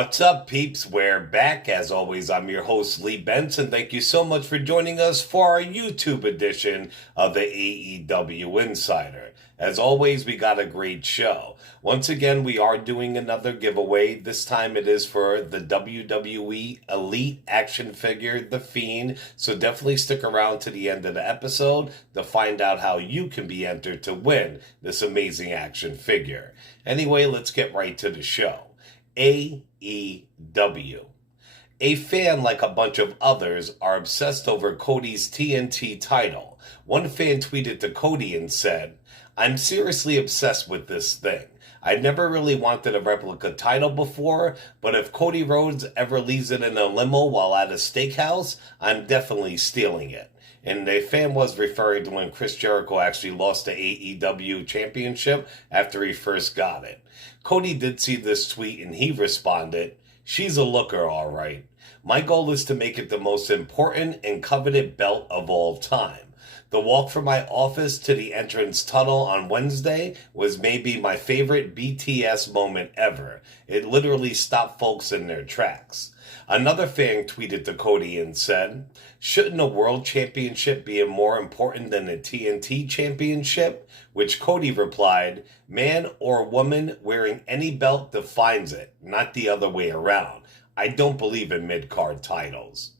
What's up, peeps? We're back. As always, I'm your host, Lee Benson. Thank you so much for joining us for our YouTube edition of the AEW Insider. As always, we got a great show. Once again, we are doing another giveaway. This time it is for the WWE Elite action figure, The Fiend. So definitely stick around to the end of the episode to find out how you can be entered to win this amazing action figure. Anyway, let's get right to the show. AEW. A fan, like a bunch of others, are obsessed over Cody's TNT title. One fan tweeted to Cody and said, "I'm seriously obsessed with this thing. I never really wanted a replica title before, but if Cody Rhodes ever leaves it in a limo while at a steakhouse, I'm definitely stealing it." And the fan was referring to when Chris Jericho actually lost the AEW championship after he first got it. Cody did see this tweet and he responded, "She's a looker, all right. My goal is to make it the most important and coveted belt of all time. The walk from my office to the entrance tunnel on Wednesday was maybe my favorite BTS moment ever. It literally stopped folks in their tracks." Another fan tweeted to Cody and said, "Shouldn't a world championship be more important than a TNT championship?" Which Cody replied, "Man or woman wearing any belt defines it, not the other way around. I don't believe in mid-card titles."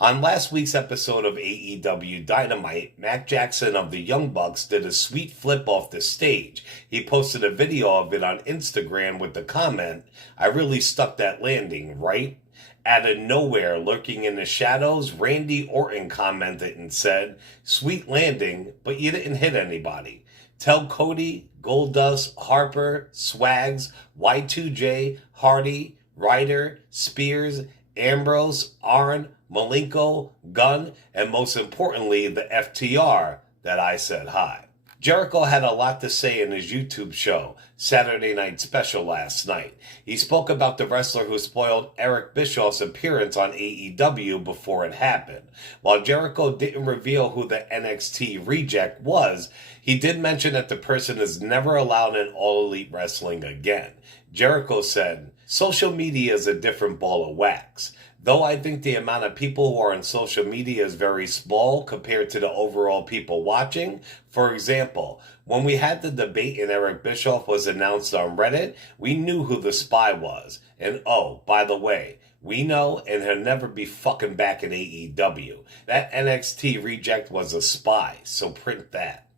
On last week's episode of AEW Dynamite, Matt Jackson of the Young Bucks did a sweet flip off the stage. He posted a video of it on Instagram with the comment, "I really stuck that landing, right?" Out of nowhere, lurking in the shadows, Randy Orton commented and said, "Sweet landing, but you didn't hit anybody. Tell Cody, Goldust, Harper, Swags, Y2J, Hardy, Ryder, Spears, Ambrose, Arn, Malenko, Gunn, and most importantly, the FTR, that I said hi." Jericho had a lot to say in his YouTube show, Saturday Night Special, last night. He spoke about the wrestler who spoiled Eric Bischoff's appearance on AEW before it happened. While Jericho didn't reveal who the NXT reject was, he did mention that the person is never allowed in All Elite Wrestling again. Jericho said, "Social media is a different ball of wax. Though I think the amount of people who are on social media is very small compared to the overall people watching. For example, when we had the debate and Eric Bischoff was announced on Reddit, we knew who the spy was. And oh, by the way, we know and he'll never be fucking back in AEW. That NXT reject was a spy, so print that."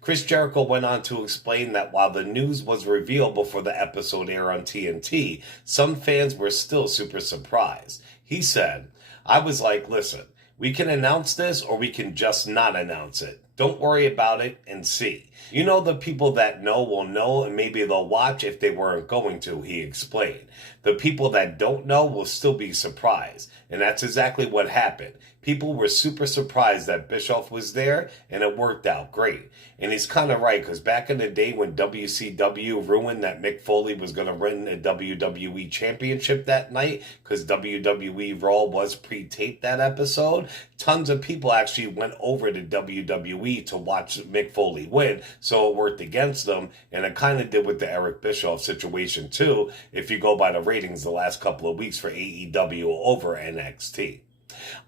Chris Jericho went on to explain that while the news was revealed before the episode aired on TNT, some fans were still super surprised. He said, "I was like, listen, we can announce this or we can just not announce it. Don't worry about it and see. You know, the people that know will know and maybe they'll watch if they weren't going to," he explained. "The people that don't know will still be surprised." And that's exactly what happened. People were super surprised that Bischoff was there, and it worked out great. And he's kind of right, because back in the day when WCW ruined that Mick Foley was going to win a WWE championship that night, because WWE Raw was pre-taped that episode, tons of people actually went over to WWE to watch Mick Foley win, so it worked against them, and it kind of did with the Eric Bischoff situation too, if you go by the ratings the last couple of weeks for AEW over NXT.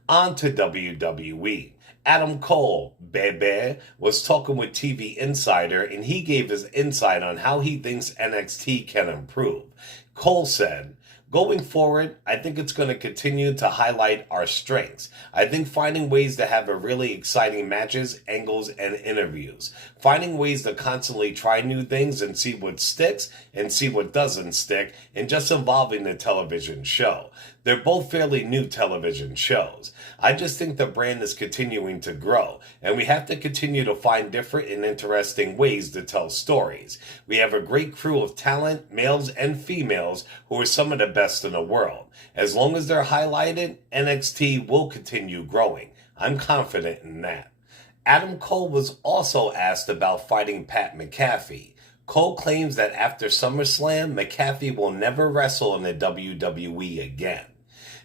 On to WWE. Adam Cole, Bebe, was talking with TV Insider, and he gave his insight on how he thinks NXT can improve. Cole said, "Going forward, I think it's going to continue to highlight our strengths. I think finding ways to have a really exciting matches, angles, and interviews. Finding ways to constantly try new things and see what sticks and see what doesn't stick, and just evolving the television show. They're both fairly new television shows. I just think the brand is continuing to grow, and we have to continue to find different and interesting ways to tell stories. We have a great crew of talent, males and females, who are some of the best in the world. As long as they're highlighted, NXT will continue growing. I'm confident in that." Adam Cole was also asked about fighting Pat McAfee. Cole claims that after SummerSlam, McAfee will never wrestle in the WWE again.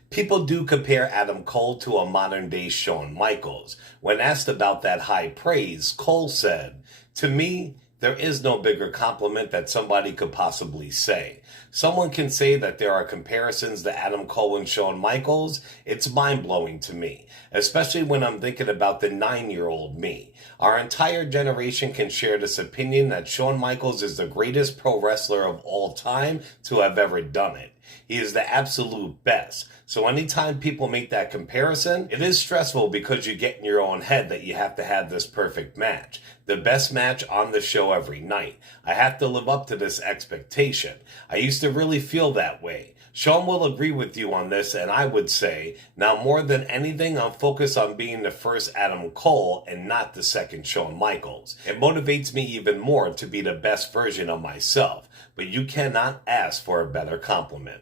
People do compare Adam Cole to a modern-day Shawn Michaels. When asked about that high praise, Cole said, "To me, There is no bigger compliment that somebody could possibly say. Someone can say that there are comparisons to Adam Cole and Shawn Michaels. It's mind-blowing to me, especially when I'm thinking about the 9-year-old me. Our entire generation can share this opinion that Shawn Michaels is the greatest pro wrestler of all time to have ever done it. He is the absolute best. So anytime people make that comparison, it is stressful because you get in your own head that you have to have this perfect match. The best match on the show every night. I have to live up to this expectation. I used to really feel that way. Sean will agree with you on this, and I would say, now more than anything, I'm focused on being the first Adam Cole and not the second Shawn Michaels. It motivates me even more to be the best version of myself, but you cannot ask for a better compliment.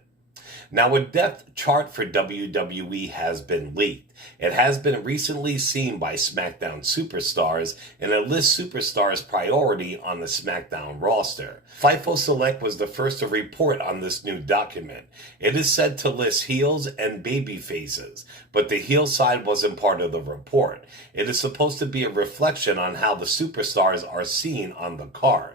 Now, a depth chart for WWE has been leaked. It has been recently seen by Smackdown superstars, and it lists superstars' priority on the Smackdown roster. FIFO Select was the first to report on this new document. It is said to list heels and baby faces, but the heel side wasn't part of the report. It is supposed to be a reflection on how the superstars are seen on the card.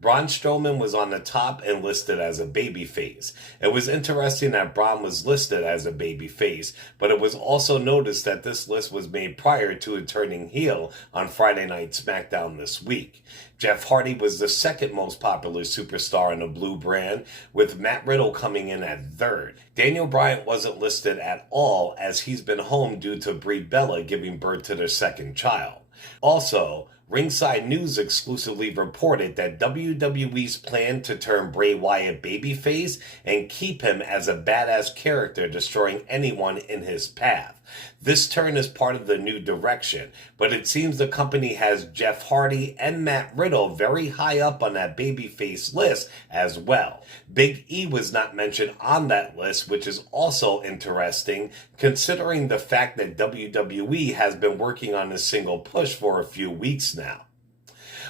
Braun Strowman was on the top and listed as a babyface. It was interesting that Braun was listed as a babyface, but it was also noticed that this list was made prior to it turning heel on Friday Night SmackDown this week. Jeff Hardy was the second most popular superstar in the blue brand, with Matt Riddle coming in at third. Daniel Bryan wasn't listed at all as he's been home due to Brie Bella giving birth to their second child. Also, Ringside News exclusively reported that WWE's plan to turn Bray Wyatt babyface and keep him as a badass character, destroying anyone in his path. This turn is part of the new direction, but it seems the company has Jeff Hardy and Matt Riddle very high up on that babyface list as well. Big E was not mentioned on that list, which is also interesting considering the fact that WWE has been working on this single push for a few weeks now.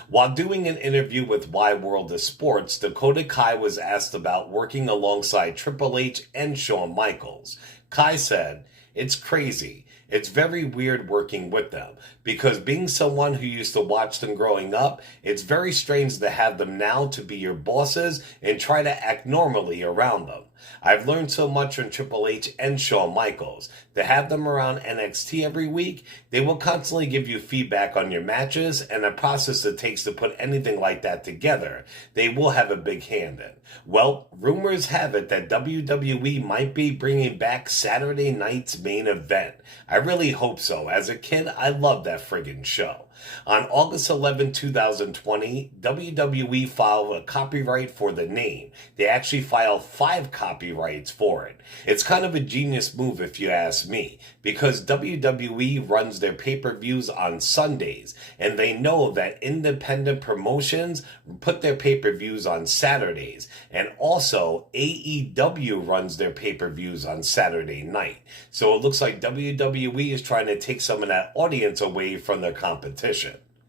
While doing an interview with Wide World of Sports, Dakota Kai was asked about working alongside Triple H and Shawn Michaels. Kai said, "It's crazy. It's very weird working with them, because being someone who used to watch them growing up, it's very strange to have them now to be your bosses and try to act normally around them. I've learned so much from Triple H and Shawn Michaels. To have them around NXT every week, they will constantly give you feedback on your matches and the process it takes to put anything like that together. They will have a big hand in." Well, rumors have it that WWE might be bringing back Saturday night's main event. I really hope so. As a kid, I loved that friggin' show. On August 11, 2020, WWE filed a copyright for the name. They actually filed 5 copyrights for it. It's kind of a genius move if you ask me, because WWE runs their pay-per-views on Sundays, and they know that independent promotions put their pay-per-views on Saturdays, and also AEW runs their pay-per-views on Saturday night. So it looks like WWE is trying to take some of that audience away from their competition.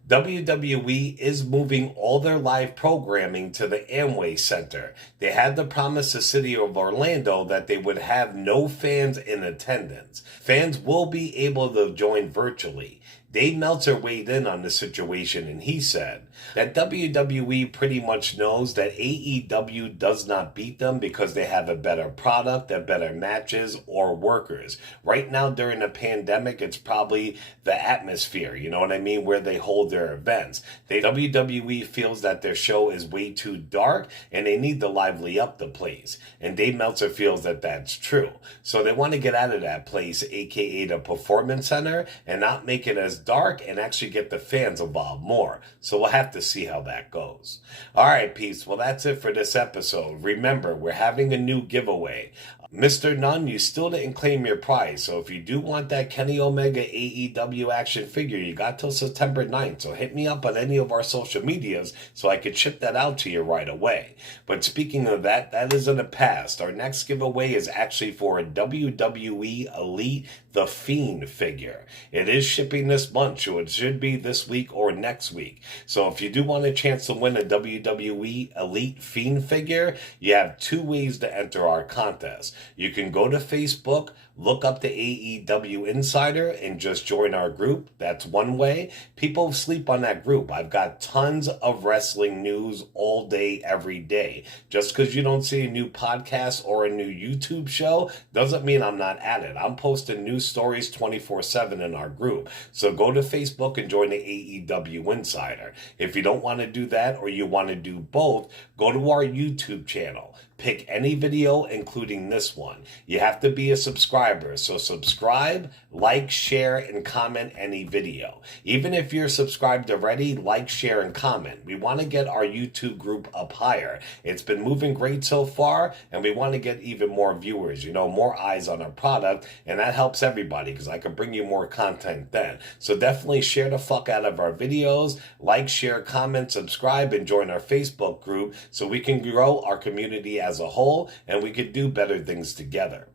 WWE is moving all their live programming to the Amway Center. They had to promise the city of Orlando that they would have no fans in attendance. Fans will be able to join virtually. Dave Meltzer weighed in on the situation, and he said that WWE pretty much knows that AEW does not beat them because they have a better product, a better matches, or workers. Right now during the pandemic, it's probably the atmosphere, you know what I mean, where they hold their events. WWE feels that their show is way too dark, and they need to lively up the place. And Dave Meltzer feels that that's true. So they want to get out of that place, aka the Performance Center, and not make it as dark and actually get the fans involved more. So we'll have to see how that goes. All right, peeps. Well, that's it for this episode. Remember, we're having a new giveaway. Mr. Nunn, you still didn't claim your prize, so if you do want that Kenny Omega AEW action figure, you got till September 9th, so hit me up on any of our social medias so I could ship that out to you right away. But speaking of that, that is in the past. Our next giveaway is actually for a WWE Elite The Fiend figure. It is shipping this month, so it should be this week or next week. So if you do want a chance to win a WWE Elite Fiend figure, you have 2 ways to enter our contest. You can go to Facebook, look up the AEW Insider, and just join our group. That's one way. People sleep on that group. I've got tons of wrestling news all day, every day. Just because you don't see a new podcast or a new YouTube show doesn't mean I'm not at it. I'm posting news stories 24/7 in our group. So go to Facebook and join the AEW Insider. If you don't want to do that or you want to do both, go to our YouTube channel. Pick any video, including this one. You have to be a subscriber, so subscribe, like, share, and comment any video. Even if you're subscribed already, like, share, and comment. We want to get our YouTube group up higher. It's been moving great so far, and we want to get even more viewers, more eyes on our product, and that helps everybody because I can bring you more content then. So definitely share the fuck out of our videos, like, share, comment, subscribe, and join our Facebook group so we can grow our community as a whole and we could do better things together.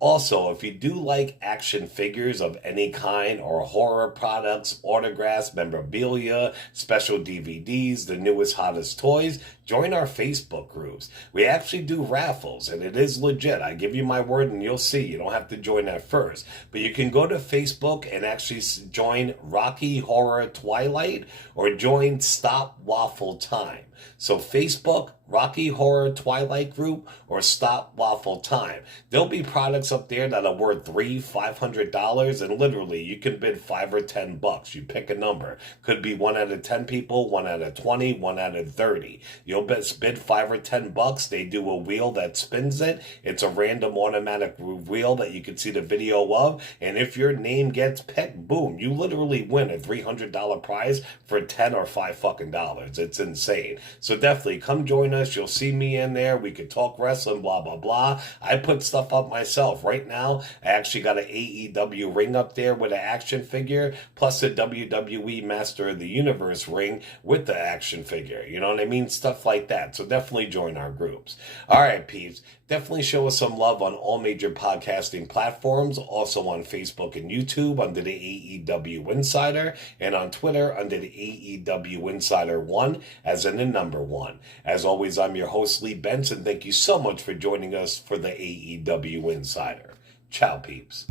Also, if you do like action figures of any kind or horror products, autographs, memorabilia, special DVDs, the newest, hottest toys, join our Facebook groups. We actually do raffles, and it is legit. I give you my word, and you'll see. You don't have to join at first. But you can go to Facebook and actually join Rocky Horror Twilight or join Stop Waffle Time. So Facebook, Rocky Horror Twilight Group, or Stop Waffle Time. There'll be products up there that are worth $300-$500, and literally you can bid $5 or $10. You pick a number. Could be 1 out of 10 people, 1 out of 20, 1 out of 30. You'll bid $5 or $10. They do a wheel that spins it. It's a random automatic wheel that you can see the video of, and if your name gets picked, boom, you literally win a $300 prize for $10 or $5 fucking dollars. It's insane. So definitely come join us. You'll see me in there. We could talk wrestling, blah, blah, blah. I put stuff up myself. Right now, I actually got an AEW ring up there with an action figure, plus a WWE Master of the Universe ring with the action figure. You know what I mean? Stuff like that. So definitely join our groups. All right, peeps. Definitely show us some love on all major podcasting platforms, also on Facebook and YouTube under the AEW Insider, and on Twitter under the AEW Insider 1, as in the number 1. As always, I'm your host, Lee Benson. Thank you so much for joining us for the AEW Insider. Ciao, peeps.